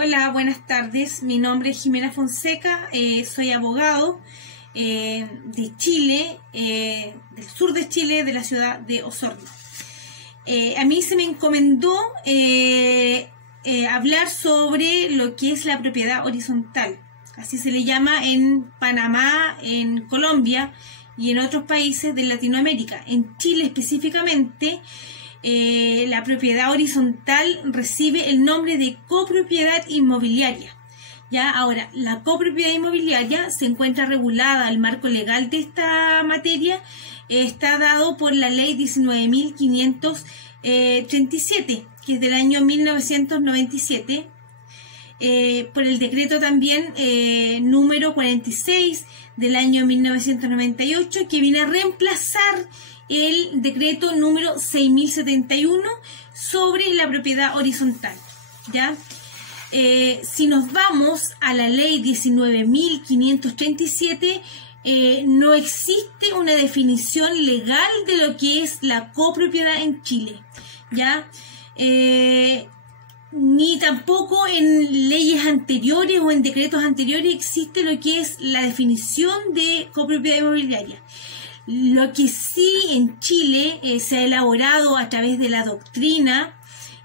Hola, buenas tardes. Mi nombre es Jimena Fonseca, soy abogado de Chile, del sur de Chile, de la ciudad de Osorno. A mí se me encomendó hablar sobre lo que es la propiedad horizontal. Así se le llama en Panamá, en Colombia y en otros países de Latinoamérica. En Chile específicamente, la propiedad horizontal recibe el nombre de copropiedad inmobiliaria. Ya, ahora, la copropiedad inmobiliaria se encuentra regulada, el marco legal de esta materia está dado por la ley 19.537, que es del año 1997, por el decreto también número 46 del año 1998, que viene a reemplazar el decreto número 6.071 sobre la propiedad horizontal. ¿Ya? Si nos vamos a la ley 19.537, no existe una definición legal de lo que es la copropiedad en Chile. ¿Ya? Ni tampoco en leyes anteriores o en decretos anteriores existe lo que es la definición de copropiedad inmobiliaria. Lo que sí en Chile se ha elaborado a través de la doctrina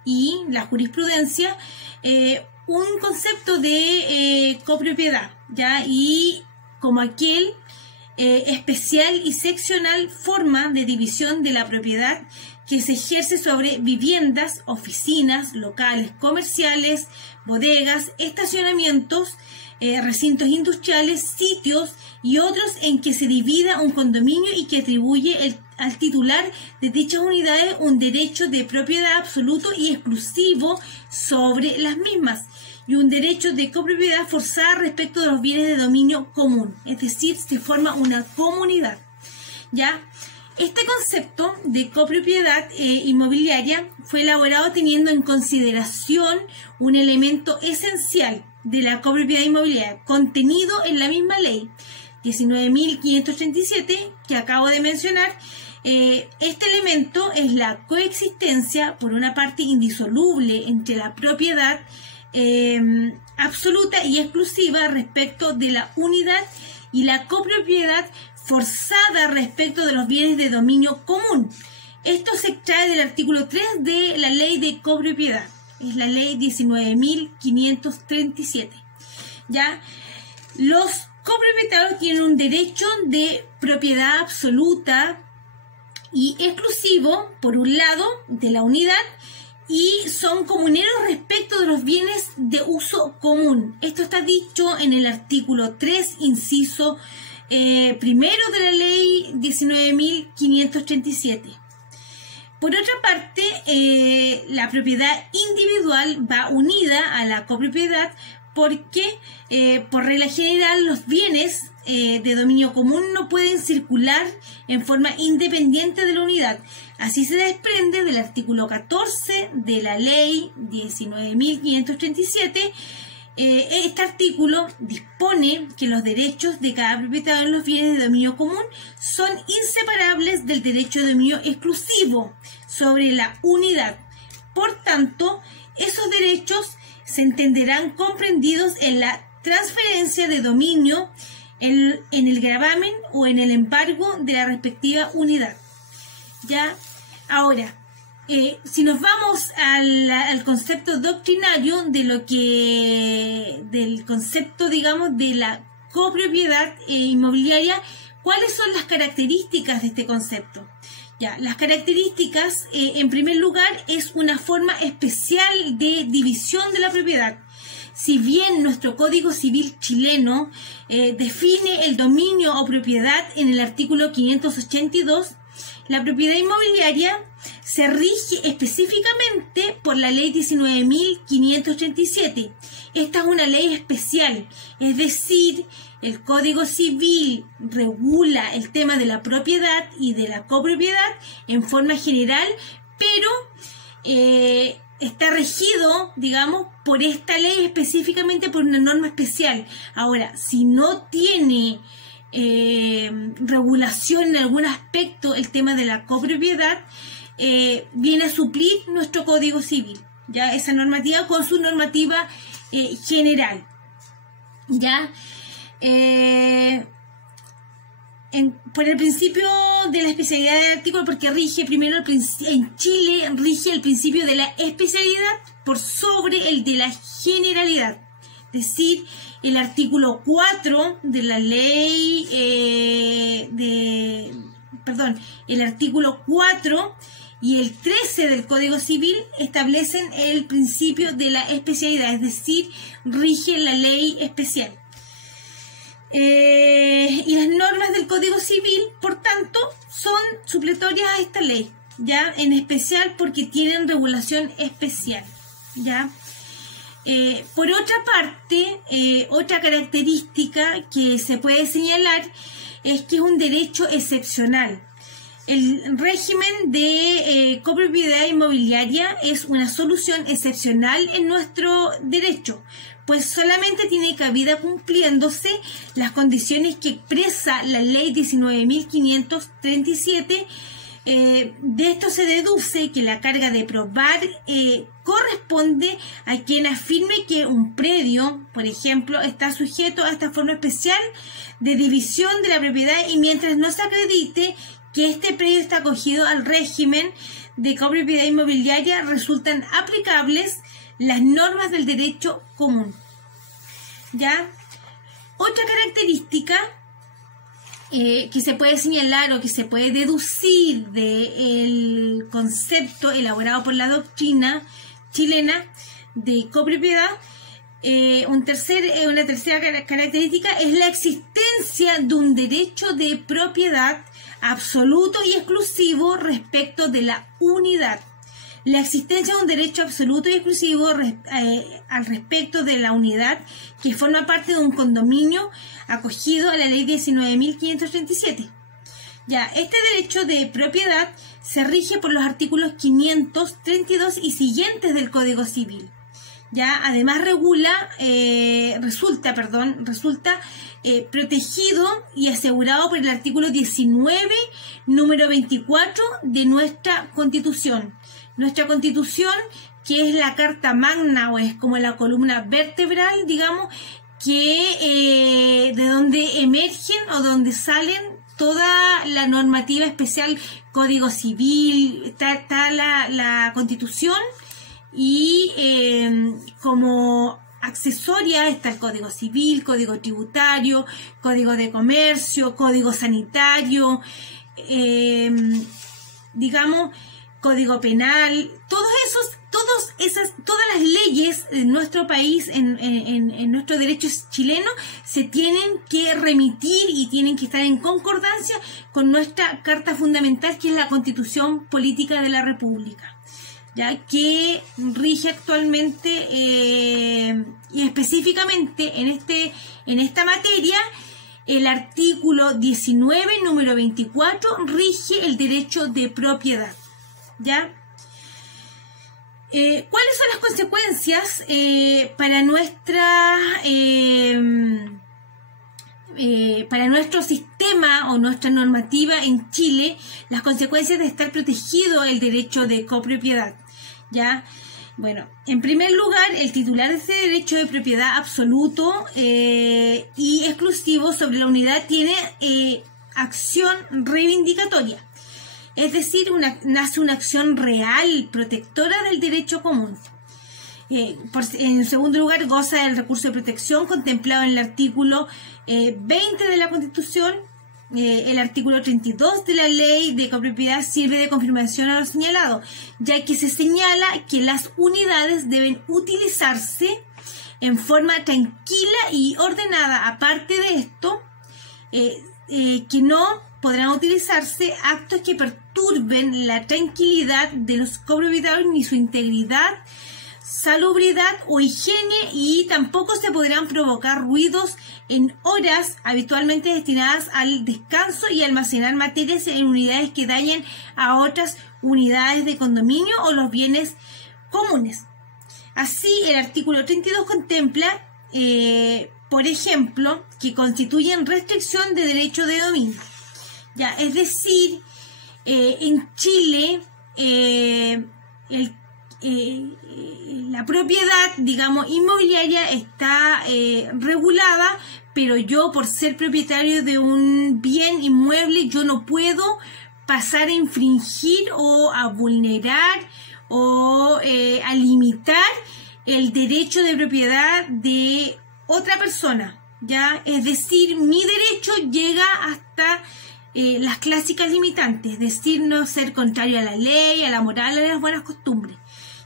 y la jurisprudencia, un concepto de copropiedad, ¿ya? Y como aquel especial y seccional forma de división de la propiedad que se ejerce sobre viviendas, oficinas, locales comerciales, bodegas, estacionamientos, recintos industriales, sitios y otros en que se divida un condominio y que atribuye al titular de dichas unidades un derecho de propiedad absoluto y exclusivo sobre las mismas y un derecho de copropiedad forzada respecto de los bienes de dominio común, es decir, se forma una comunidad. ¿Ya? Este concepto de copropiedad inmobiliaria fue elaborado teniendo en consideración un elemento esencial de la copropiedad inmobiliaria contenido en la misma ley 19.537 que acabo de mencionar. Este elemento es la coexistencia, por una parte indisoluble, entre la propiedad absoluta y exclusiva respecto de la unidad y la copropiedad forzada respecto de los bienes de dominio común. Esto se extrae del artículo 3 de la ley de copropiedad, es la ley 19.537. ¿Ya? Los copropietarios tienen un derecho de propiedad absoluta y exclusivo, por un lado, de la unidad, y son comuneros respecto de los bienes de uso común. Esto está dicho en el artículo 3, inciso primero de la ley 19.537. Por otra parte, la propiedad individual va unida a la copropiedad porque, por regla general, los bienes de dominio común no pueden circular en forma independiente de la unidad. Así se desprende del artículo 14 de la ley 19.537. Este artículo dispone que los derechos de cada propietario en los bienes de dominio común son inseparables del derecho de dominio exclusivo sobre la unidad. Por tanto, esos derechos se entenderán comprendidos en la transferencia de dominio, en el gravamen o en el embargo de la respectiva unidad. ¿Ya? Ahora, si nos vamos al concepto doctrinario del concepto, digamos, de la copropiedad inmobiliaria, ¿cuáles son las características de este concepto? Ya, las características, en primer lugar, es una forma especial de división de la propiedad. Si bien nuestro Código Civil chileno define el dominio o propiedad en el artículo 582, la propiedad inmobiliaria se rige específicamente por la ley 19.537. Esta es una ley especial, es decir, el Código Civil regula el tema de la propiedad y de la copropiedad en forma general, pero está regido, digamos, por esta ley específicamente por una norma especial. Ahora, si no tiene regulación en algún aspecto el tema de la copropiedad, viene a suplir nuestro Código Civil. ya esa normativa con su normativa general, ya por el principio de la especialidad del artículo, porque rige primero en Chile rige el principio de la especialidad por sobre el de la generalidad, es decir, el artículo 4 de la ley el artículo 4 y el 13 del Código Civil establecen el principio de la especialidad, es decir, rige la ley especial. Y las normas del Código Civil, por tanto, son supletorias a esta ley, ya, en especial porque tienen regulación especial, ya. Por otra parte, otra característica que se puede señalar es que es un derecho excepcional. El régimen de copropiedad inmobiliaria es una solución excepcional en nuestro derecho, pues solamente tiene cabida cumpliéndose las condiciones que expresa la ley 19.537. De esto se deduce que la carga de probar corresponde a quien afirme que un predio, por ejemplo, está sujeto a esta forma especial de división de la propiedad, y mientras no se acredite que este predio está acogido al régimen de copropiedad inmobiliaria, resultan aplicables las normas del derecho común. ¿Ya? Otra característica que se puede señalar o que se puede deducir del concepto elaborado por la doctrina chilena de copropiedad, una tercera característica es la existencia de un derecho de propiedad absoluto y exclusivo respecto de la unidad. La existencia de un derecho absoluto y exclusivo al respecto de la unidad que forma parte de un condominio acogido a la ley 19.537. Ya, este derecho de propiedad se rige por los artículos 532 y siguientes del Código Civil. Ya, además resulta protegido y asegurado por el artículo 19, número 24 de nuestra Constitución. Nuestra Constitución, que es la Carta Magna, o es como la columna vertebral, digamos, que de donde emergen o donde salen toda la normativa especial, Código Civil, está la Constitución, y como accesoria está el Código Civil, Código Tributario, Código de Comercio, Código Sanitario, Código Penal, todas las leyes en nuestro país, en nuestro derecho chileno, se tienen que remitir y tienen que estar en concordancia con nuestra Carta Fundamental, que es la Constitución Política de la República, ya que rige actualmente y específicamente en esta materia. El artículo 19, número 24, rige el derecho de propiedad, ¿ya? ¿Cuáles son las consecuencias para nuestro sistema o nuestra normativa en Chile? Las consecuencias de estar protegido el derecho de copropiedad, ¿ya? Bueno, en primer lugar, el titular de ese derecho de propiedad absoluto y exclusivo sobre la unidad tiene acción reivindicatoria, es decir, nace una acción real protectora del derecho común. En segundo lugar, goza del recurso de protección contemplado en el artículo 20 de la Constitución. El artículo 32 de la ley de copropiedad sirve de confirmación a lo señalado, ya que se señala que las unidades deben utilizarse en forma tranquila y ordenada. Aparte de esto, que no podrán utilizarse actos que perturben la tranquilidad de los copropietarios ni su integridad, salubridad o higiene, y tampoco se podrán provocar ruidos en horas habitualmente destinadas al descanso y almacenar materias en unidades que dañen a otras unidades de condominio o los bienes comunes. Así, el artículo 32 contempla, por ejemplo, que constituyen restricción de derecho de dominio. Ya, es decir, en Chile, la propiedad, digamos, inmobiliaria está regulada, pero yo, por ser propietario de un bien inmueble, yo no puedo pasar a infringir o a vulnerar o a limitar el derecho de propiedad de otra persona, ¿ya? Es decir, mi derecho llega hasta las clásicas limitantes, es decir, no ser contrario a la ley, a la moral, a las buenas costumbres,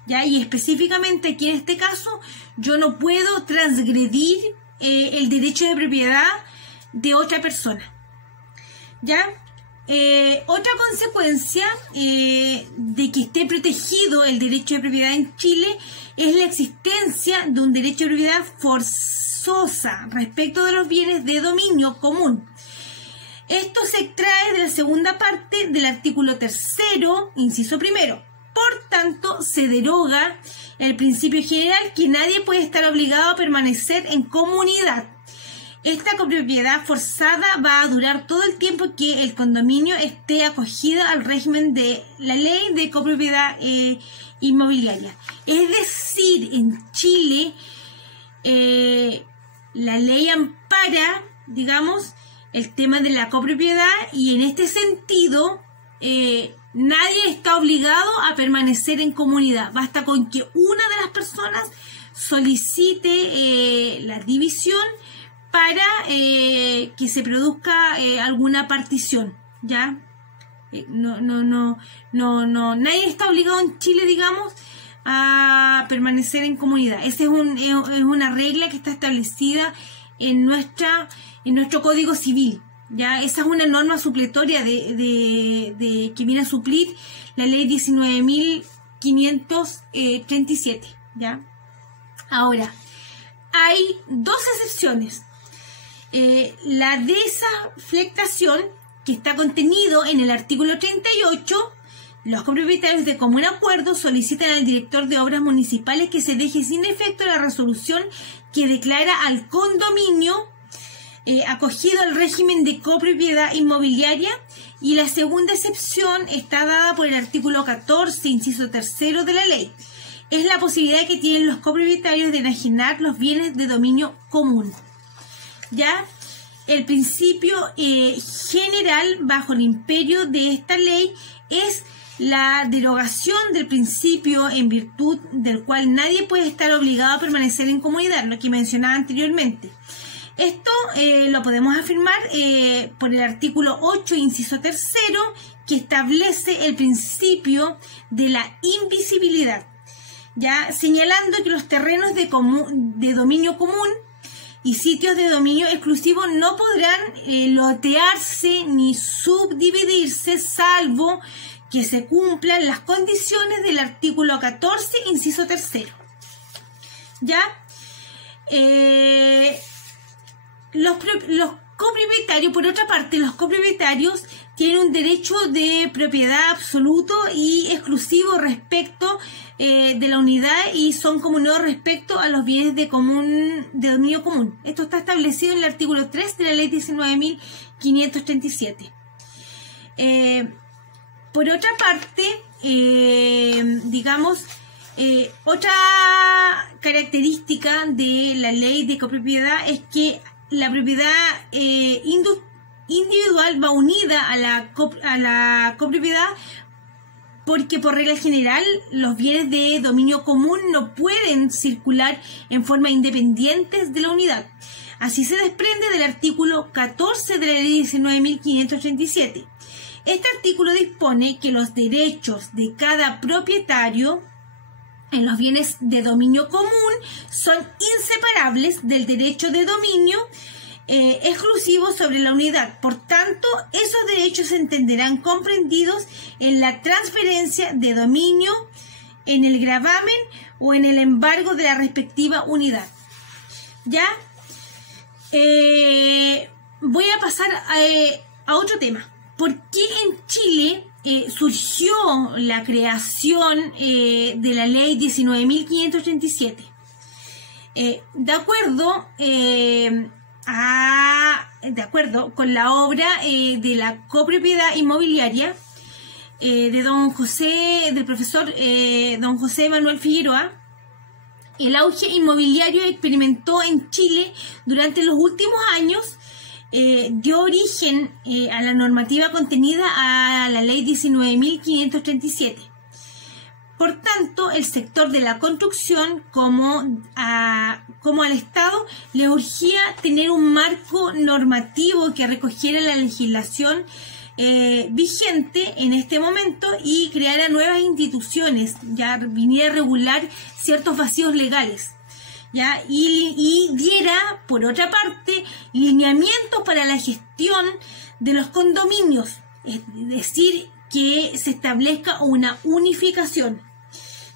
¿ya? Y específicamente aquí en este caso, yo no puedo transgredir el derecho de propiedad de otra persona, ¿ya? Otra consecuencia de que esté protegido el derecho de propiedad en Chile es la existencia de un derecho de propiedad forzosa respecto de los bienes de dominio común. Esto se extrae de la segunda parte del artículo 3º, inciso 1. Por tanto, se deroga el principio general que nadie puede estar obligado a permanecer en comunidad. Esta copropiedad forzada va a durar todo el tiempo que el condominio esté acogida al régimen de la ley de copropiedad inmobiliaria. Es decir, en Chile la ley ampara, digamos, el tema de la copropiedad, y en este sentido nadie está obligado a permanecer en comunidad. Basta con que una de las personas solicite la división para que se produzca alguna partición, ¿ya? Nadie está obligado en Chile, digamos, a permanecer en comunidad. Esa es una regla que está establecida en nuestro Código Civil, ¿ya? Esa es una norma supletoria que viene a suplir la ley 19.537, ¿ya? Ahora, hay dos excepciones. La desafectación, que está contenido en el artículo 38, los copropietarios de común acuerdo solicitan al director de obras municipales que se deje sin efecto la resolución que declara al condominio acogido al régimen de copropiedad inmobiliaria, y la segunda excepción está dada por el artículo 14, inciso 3 de la ley. Es la posibilidad que tienen los copropietarios de enajenar los bienes de dominio común. ¿Ya? El principio general bajo el imperio de esta ley es la derogación del principio en virtud del cual nadie puede estar obligado a permanecer en comunidad, lo que mencionaba anteriormente. Esto lo podemos afirmar por el artículo 8, inciso 3, que establece el principio de la invisibilidad, ya señalando que los terrenos de dominio común y sitios de dominio exclusivo no podrán lotearse ni subdividirse salvo que se cumplan las condiciones del artículo 14, inciso 3. ¿Ya? Los copropietarios, por otra parte, los copropietarios tienen un derecho de propiedad absoluto y exclusivo respecto de la unidad, y son comunes respecto a los bienes de dominio común. Esto está establecido en el artículo 3 de la ley 19.537. Por otra parte, otra característica de la ley de copropiedad es que la propiedad individual va unida a la copropiedad, porque por regla general los bienes de dominio común no pueden circular en forma independiente de la unidad. Así se desprende del artículo 14 de la ley 19.537. Este artículo dispone que los derechos de cada propietario en los bienes de dominio común son inseparables del derecho de dominio exclusivo sobre la unidad. Por tanto, esos derechos se entenderán comprendidos en la transferencia de dominio, en el gravamen o en el embargo de la respectiva unidad. ¿Ya? Voy a pasar a otro tema. ¿Por qué en Chile surgió la creación de la ley 19.537? De acuerdo con la obra de la copropiedad inmobiliaria, del profesor don José Manuel Figueroa, el auge inmobiliario experimentó en Chile durante los últimos años dio origen a la normativa contenida a la ley 19.537. Por tanto, el sector de la construcción como al Estado le urgía tener un marco normativo que recogiera la legislación vigente en este momento y creara nuevas instituciones, ya viniera a regular ciertos vacíos legales, ya y diera, por otra parte, lineamientos para la gestión de los condominios, es decir, que se establezca una unificación.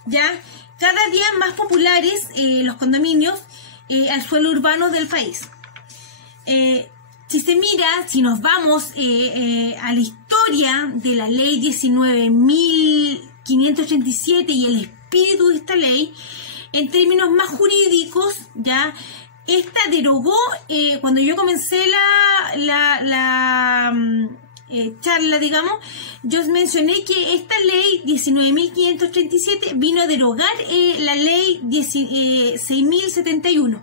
Ya cada día más populares los condominios al suelo urbano del país. Si nos vamos a la historia de la ley 19.537 y el espíritu de esta ley, en términos más jurídicos, ya esta derogó, cuando yo comencé la charla, digamos, yo mencioné que esta ley 19.537 vino a derogar la ley 6.071,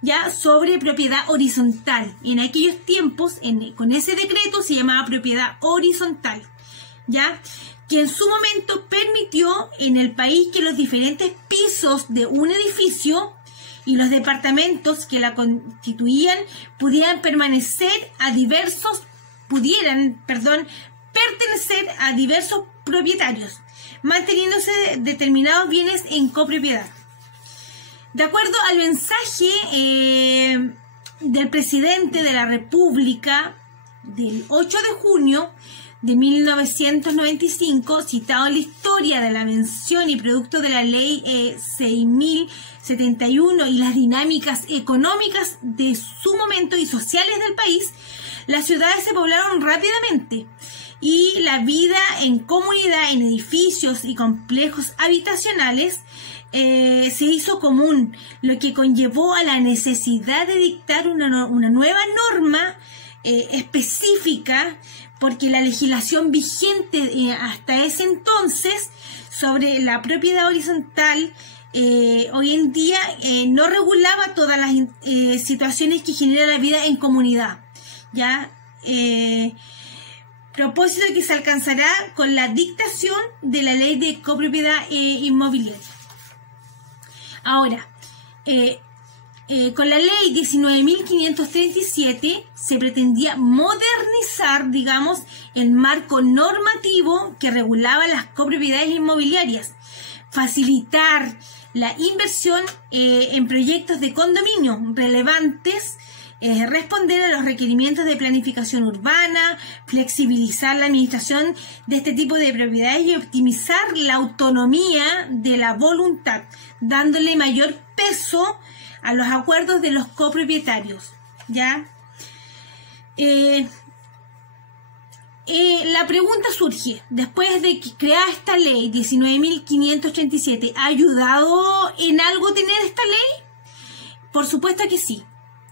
ya sobre propiedad horizontal. En aquellos tiempos, con ese decreto se llamaba propiedad horizontal, ya que en su momento permitió en el país que los diferentes pisos de un edificio y los departamentos que la constituían pudieran pertenecer a diversos propietarios, manteniéndose determinados bienes en copropiedad. De acuerdo al mensaje del presidente de la República del 8 de junio de 1995, citado en la historia de la mención y producto de la ley 6.071 y las dinámicas económicas de su momento y sociales del país, las ciudades se poblaron rápidamente y la vida en comunidad, en edificios y complejos habitacionales se hizo común, lo que conllevó a la necesidad de dictar una nueva norma específica, porque la legislación vigente hasta ese entonces sobre la propiedad horizontal hoy en día no regulaba todas las situaciones que genera la vida en comunidad, ya propósito que se alcanzará con la dictación de la ley de copropiedad inmobiliaria. Ahora, con la ley 19.537 se pretendía modernizar, digamos, el marco normativo que regulaba las copropiedades inmobiliarias, facilitar la inversión en proyectos de condominio relevantes, responder a los requerimientos de planificación urbana, flexibilizar la administración de este tipo de propiedades y optimizar la autonomía de la voluntad, dándole mayor peso a los acuerdos de los copropietarios, ¿ya? La pregunta surge, después de crear esta ley 19.537, ¿ha ayudado en algo tener esta ley? Por supuesto que sí,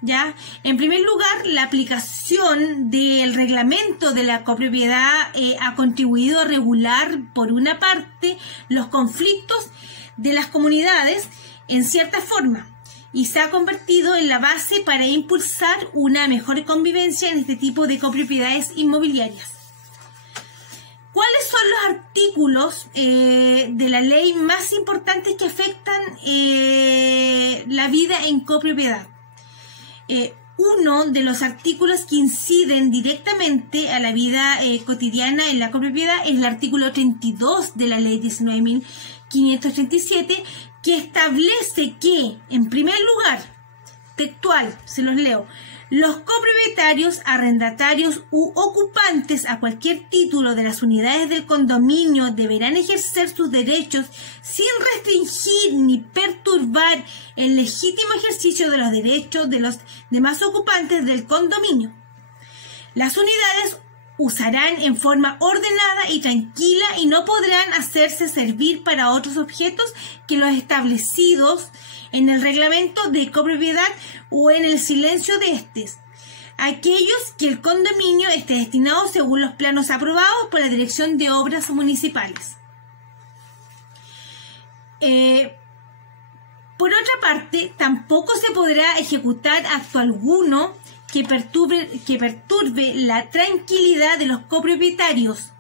¿ya? En primer lugar, la aplicación del reglamento de la copropiedad ha contribuido a regular, por una parte, los conflictos de las comunidades en cierta forma, y se ha convertido en la base para impulsar una mejor convivencia en este tipo de copropiedades inmobiliarias. ¿Cuáles son los artículos de la ley más importantes que afectan la vida en copropiedad? Uno de los artículos que inciden directamente a la vida cotidiana en la copropiedad es el artículo 32 de la ley 19.537, que establece que, en primer lugar, textual, se los leo, los copropietarios, arrendatarios u ocupantes a cualquier título de las unidades del condominio deberán ejercer sus derechos sin restringir ni perturbar el legítimo ejercicio de los derechos de los demás ocupantes del condominio. Las unidades usarán en forma ordenada y tranquila y no podrán hacerse servir para otros objetos que los establecidos en el reglamento de copropiedad o en el silencio de estos. aquellos que el condominio esté destinado según los planos aprobados por la Dirección de Obras Municipales. Por otra parte, tampoco se podrá ejecutar acto alguno que perturbe la tranquilidad de los copropietarios,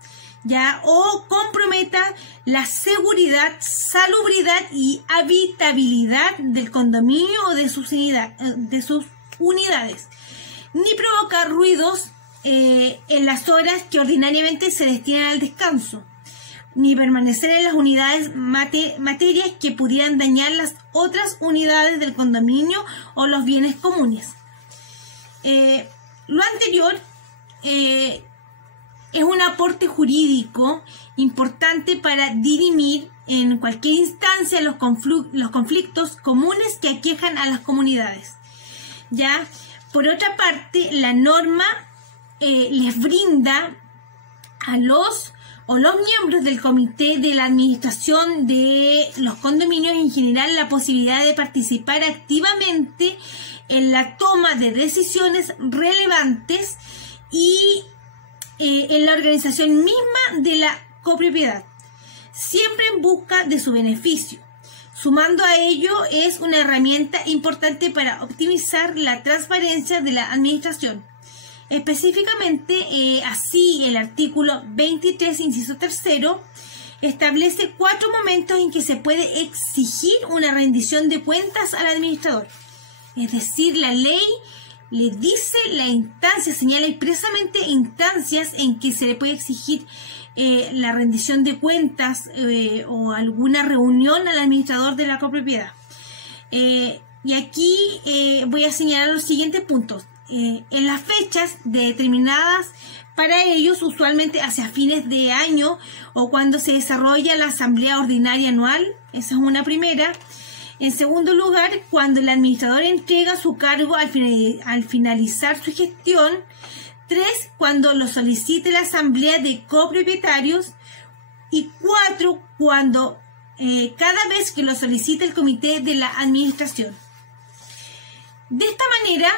ya, o comprometa la seguridad, salubridad y habitabilidad del condominio o de sus unidades, ni provocar ruidos en las horas que ordinariamente se destinan al descanso, ni permanecer en las unidades materias que pudieran dañar las otras unidades del condominio o los bienes comunes. Lo anterior es un aporte jurídico importante para dirimir en cualquier instancia los conflictos comunes que aquejan a las comunidades. ¿Ya? Por otra parte, la norma les brinda a los miembros del comité de la administración de los condominios en general la posibilidad de participar activamente en la toma de decisiones relevantes y en la organización misma de la copropiedad, siempre en busca de su beneficio. Sumando a ello, es una herramienta importante para optimizar la transparencia de la administración. Específicamente, así el artículo 23, inciso 3, establece 4 momentos en que se puede exigir una rendición de cuentas al administrador. Es decir, la ley le dice la instancia, señala expresamente instancias en que se le puede exigir la rendición de cuentas o alguna reunión al administrador de la copropiedad. Y aquí voy a señalar los siguientes puntos. En las fechas determinadas para ellos, usualmente hacia fines de año o cuando se desarrolla la asamblea ordinaria anual, esa es una primera. En segundo lugar, cuando el administrador entrega su cargo al finalizar su gestión. 3, cuando lo solicite la asamblea de copropietarios. Y 4, cuando cada vez que lo solicite el comité de la administración. De esta manera,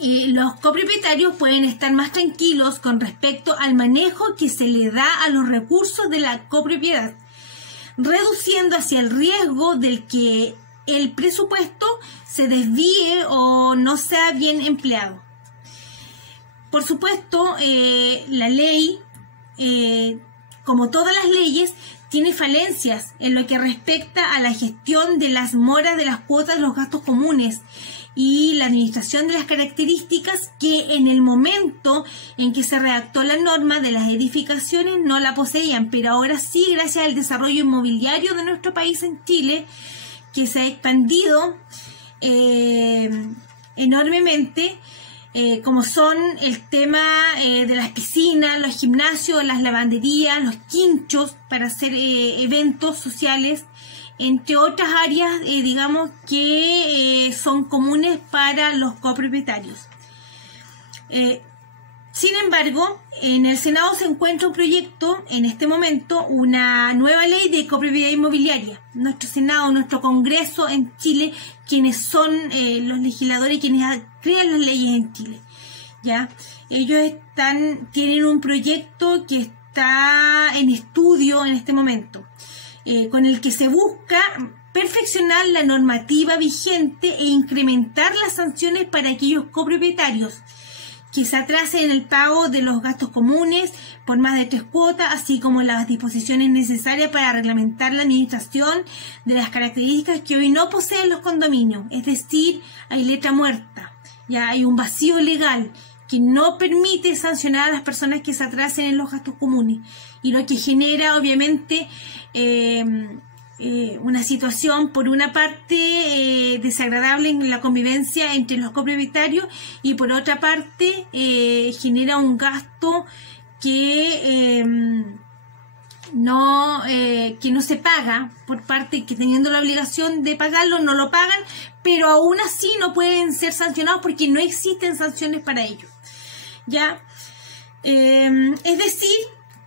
los copropietarios pueden estar más tranquilos con respecto al manejo que se le da a los recursos de la copropiedad, reduciendo hacia el riesgo del que el presupuesto se desvíe o no sea bien empleado. Por supuesto, la ley, como todas las leyes, tiene falencias en lo que respecta a la gestión de las moras, de las cuotas, de los gastos comunes y la administración de las características que en el momento en que se redactó la norma de las edificaciones no la poseían, pero ahora sí, gracias al desarrollo inmobiliario de nuestro país en Chile, que se ha expandido enormemente, como son el tema de las piscinas, los gimnasios, las lavanderías, los quinchos para hacer eventos sociales, entre otras áreas, digamos, que son comunes para los copropietarios. Sin embargo, en el Senado se encuentra un proyecto, en este momento, una nueva ley de copropiedad inmobiliaria. Nuestro Senado, nuestro Congreso en Chile, quienes son los legisladores, quienes crean las leyes en Chile, ¿ya? Ellos tienen un proyecto que está en estudio en este momento, con el que se busca perfeccionar la normativa vigente e incrementar las sanciones para aquellos copropietarios que se atrasen en el pago de los gastos comunes por más de 3 cuotas, así como las disposiciones necesarias para reglamentar la administración de las características que hoy no poseen los condominios. Es decir, hay letra muerta, ya hay un vacío legal que no permite sancionar a las personas que se atrasen en los gastos comunes, y lo que genera obviamente una situación, por una parte, desagradable en la convivencia entre los copropietarios, y por otra parte genera un gasto que no se paga por parte que, teniendo la obligación de pagarlo, no lo pagan, pero aún así no pueden ser sancionados porque no existen sanciones para ello, ¿ya? Es decir,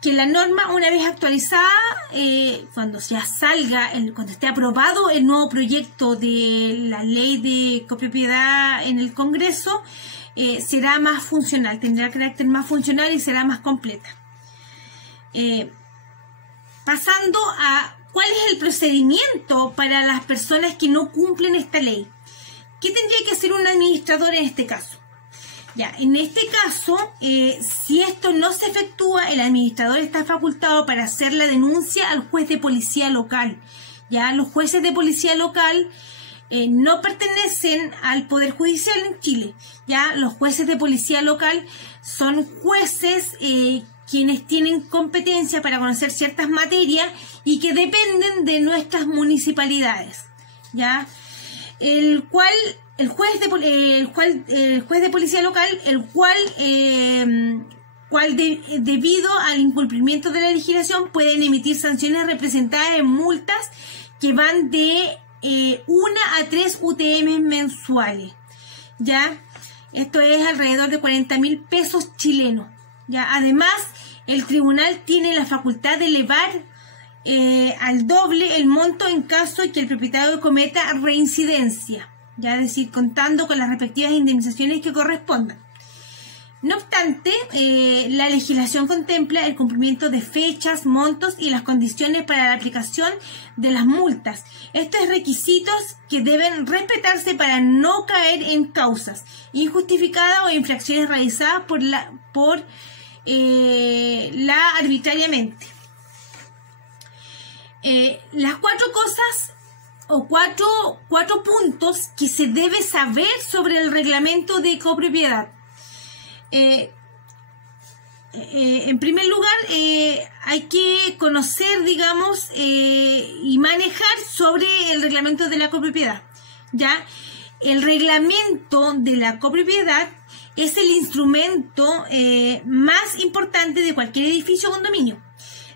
que la norma, una vez actualizada, cuando ya salga, cuando esté aprobado el nuevo proyecto de la ley de copropiedad en el Congreso, será más funcional, tendrá carácter más funcional y será más completa. Pasando a cuál es el procedimiento para las personas que no cumplen esta ley. ¿Qué tendría que hacer un administrador en este caso? Ya, en este caso, si esto no se efectúa, el administrador está facultado para hacer la denuncia al juez de policía local. Ya, los jueces de policía local no pertenecen al Poder Judicial en Chile. Ya, los jueces de policía local son jueces quienes tienen competencia para conocer ciertas materias y que dependen de nuestras municipalidades. Ya, el juez de policía local, debido al incumplimiento de la legislación, pueden emitir sanciones representadas en multas que van de 1 a 3 UTM mensuales. ¿Ya? Esto es alrededor de 40.000 pesos chilenos. ¿Ya? Además, el tribunal tiene la facultad de elevar al doble el monto en caso de que el propietario cometa reincidencia. Ya, es decir, contando con las respectivas indemnizaciones que correspondan. No obstante, la legislación contempla el cumplimiento de fechas, montos y las condiciones para la aplicación de las multas. Estos requisitos que deben respetarse para no caer en causas injustificadas o infracciones realizadas arbitrariamente. Las 4 cosas o cuatro puntos que se debe saber sobre el reglamento de copropiedad. En primer lugar, hay que conocer, digamos, y manejar sobre el reglamento de la copropiedad. ¿Ya? El reglamento de la copropiedad es el instrumento más importante de cualquier edificio o condominio.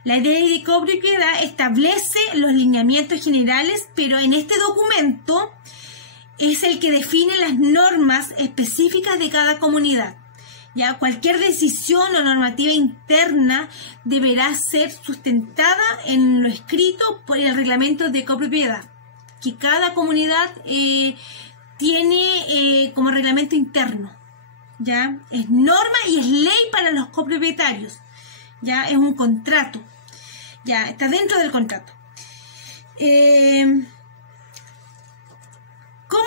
La ley de copropiedad establece los lineamientos generales, pero en este documento es el que define las normas específicas de cada comunidad. Ya, cualquier decisión o normativa interna deberá ser sustentada en lo escrito por el reglamento de copropiedad, que cada comunidad tiene como reglamento interno. Ya, es norma y es ley para los copropietarios. Ya, es un contrato. Ya, está dentro del contrato. ¿Cómo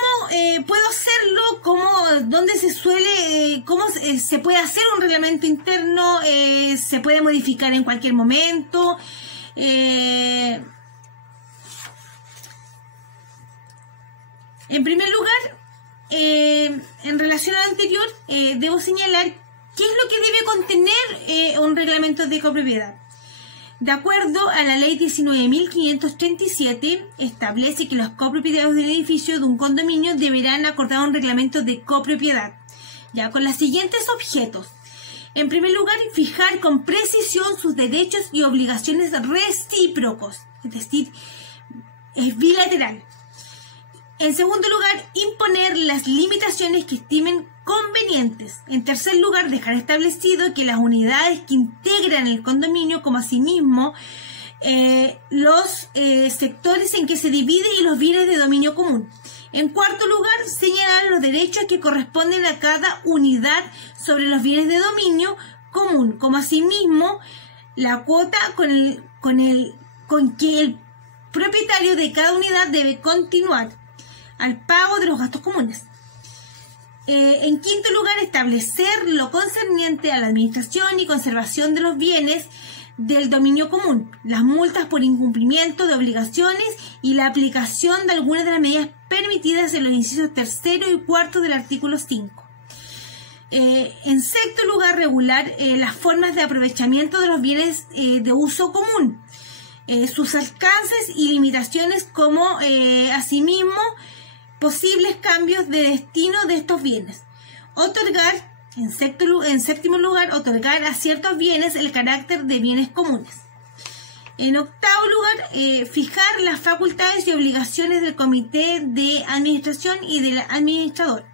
puedo hacerlo? ¿Dónde se suele? ¿Cómo se puede hacer un reglamento interno? ¿Se puede modificar en cualquier momento? En primer lugar, en relación a lo anterior, debo señalar qué es lo que debe contener un reglamento de copropiedad. De acuerdo a la ley 19.537, establece que los copropietarios del edificio de un condominio deberán acordar un reglamento de copropiedad, ya con los siguientes objetos. En primer lugar, fijar con precisión sus derechos y obligaciones recíprocos, es decir, es bilateral. En segundo lugar, imponer las limitaciones que estimen convenientes. En tercer lugar, dejar establecido que las unidades que integran el condominio, como asimismo los sectores en que se divide y los bienes de dominio común. En cuarto lugar, señalar los derechos que corresponden a cada unidad sobre los bienes de dominio común, como asimismo la cuota con que el propietario de cada unidad debe continuar al pago de los gastos comunes. En quinto lugar, establecer lo concerniente a la administración y conservación de los bienes del dominio común, las multas por incumplimiento de obligaciones y la aplicación de algunas de las medidas permitidas en los incisos tercero y cuarto del artículo 5. En sexto lugar, regular las formas de aprovechamiento de los bienes de uso común, sus alcances y limitaciones, como asimismo posibles cambios de destino de estos bienes. Otorgar, en séptimo lugar, otorgar a ciertos bienes el carácter de bienes comunes. En octavo lugar, fijar las facultades y obligaciones del comité de administración y del administrador.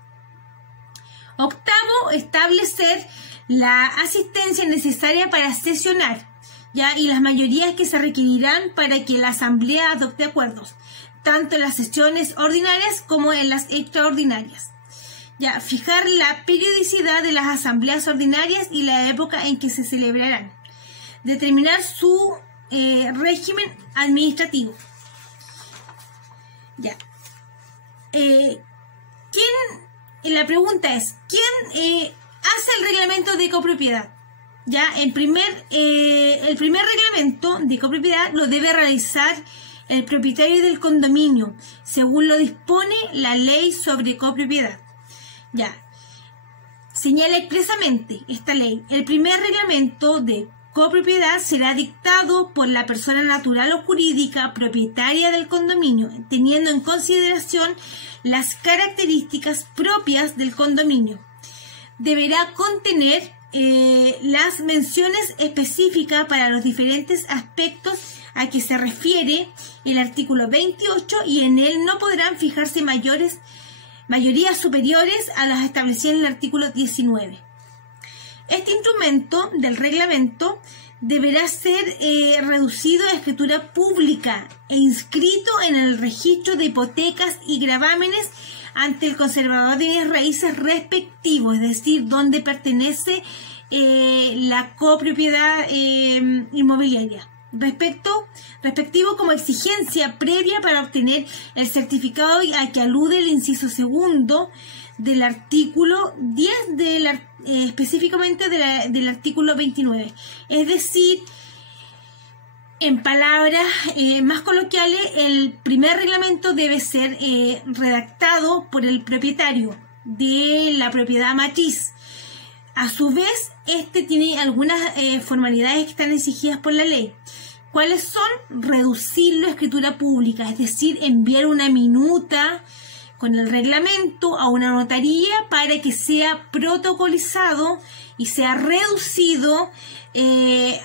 Octavo, establecer la asistencia necesaria para sesionar. ¿ya? Y las mayorías que se requerirán para que la Asamblea adopte acuerdos, tanto en las sesiones ordinarias como en las extraordinarias. Ya, fijar la periodicidad de las asambleas ordinarias y la época en que se celebrarán. Determinar su régimen administrativo. Ya. La pregunta es, ¿quién hace el reglamento de copropiedad? Ya, el primer reglamento de copropiedad lo debe realizar el propietario del condominio, según lo dispone la ley sobre copropiedad. Ya, señala expresamente esta ley, el primer reglamento de copropiedad será dictado por la persona natural o jurídica propietaria del condominio, teniendo en consideración las características propias del condominio. Deberá contener las menciones específicas para los diferentes aspectos a que se refiere el artículo 28 y en él no podrán fijarse mayorías superiores a las establecidas en el artículo 19. Este instrumento del reglamento deberá ser reducido a escritura pública e inscrito en el registro de hipotecas y gravámenes ante el conservador de bienes raíces respectivo, es decir, donde pertenece la copropiedad inmobiliaria, respectivo como exigencia previa para obtener el certificado a que alude el inciso segundo del artículo 10 específicamente del artículo 29. Es decir, en palabras más coloquiales, el primer reglamento debe ser redactado por el propietario de la propiedad matriz. A su vez, este tiene algunas formalidades que están exigidas por la ley. ¿Cuáles son? Reducirlo a escritura pública, es decir, enviar una minuta con el reglamento a una notaría para que sea protocolizado y sea reducido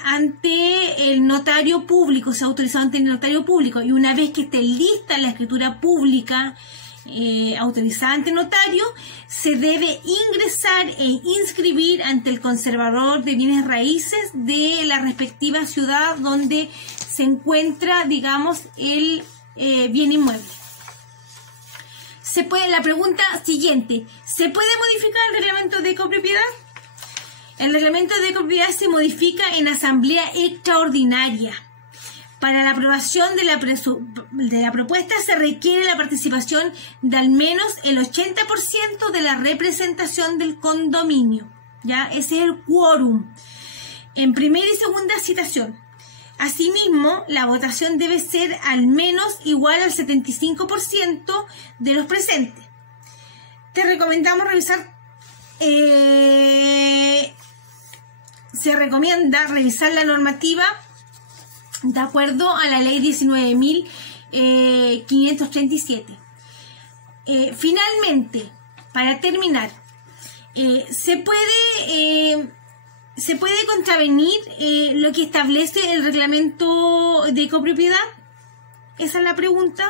ante el notario público, sea autorizado ante el notario público. Y una vez que esté lista la escritura pública autorizada ante notario, se debe ingresar e inscribir ante el conservador de bienes raíces de la respectiva ciudad donde se encuentra, digamos, el bien inmueble. La pregunta siguiente, ¿se puede modificar el reglamento de copropiedad? El reglamento de copropiedad se modifica en asamblea extraordinaria. Para la aprobación de la propuesta se requiere la participación de al menos el 80% de la representación del condominio. ¿Ya? Ese es el quórum. En primera y segunda citación. Asimismo, la votación debe ser al menos igual al 75% de los presentes. Te recomendamos revisar, se recomienda revisar la normativa de acuerdo a la ley 19.537. Finalmente, para terminar, se puede contravenir lo que establece el reglamento de copropiedad. Esa es la pregunta.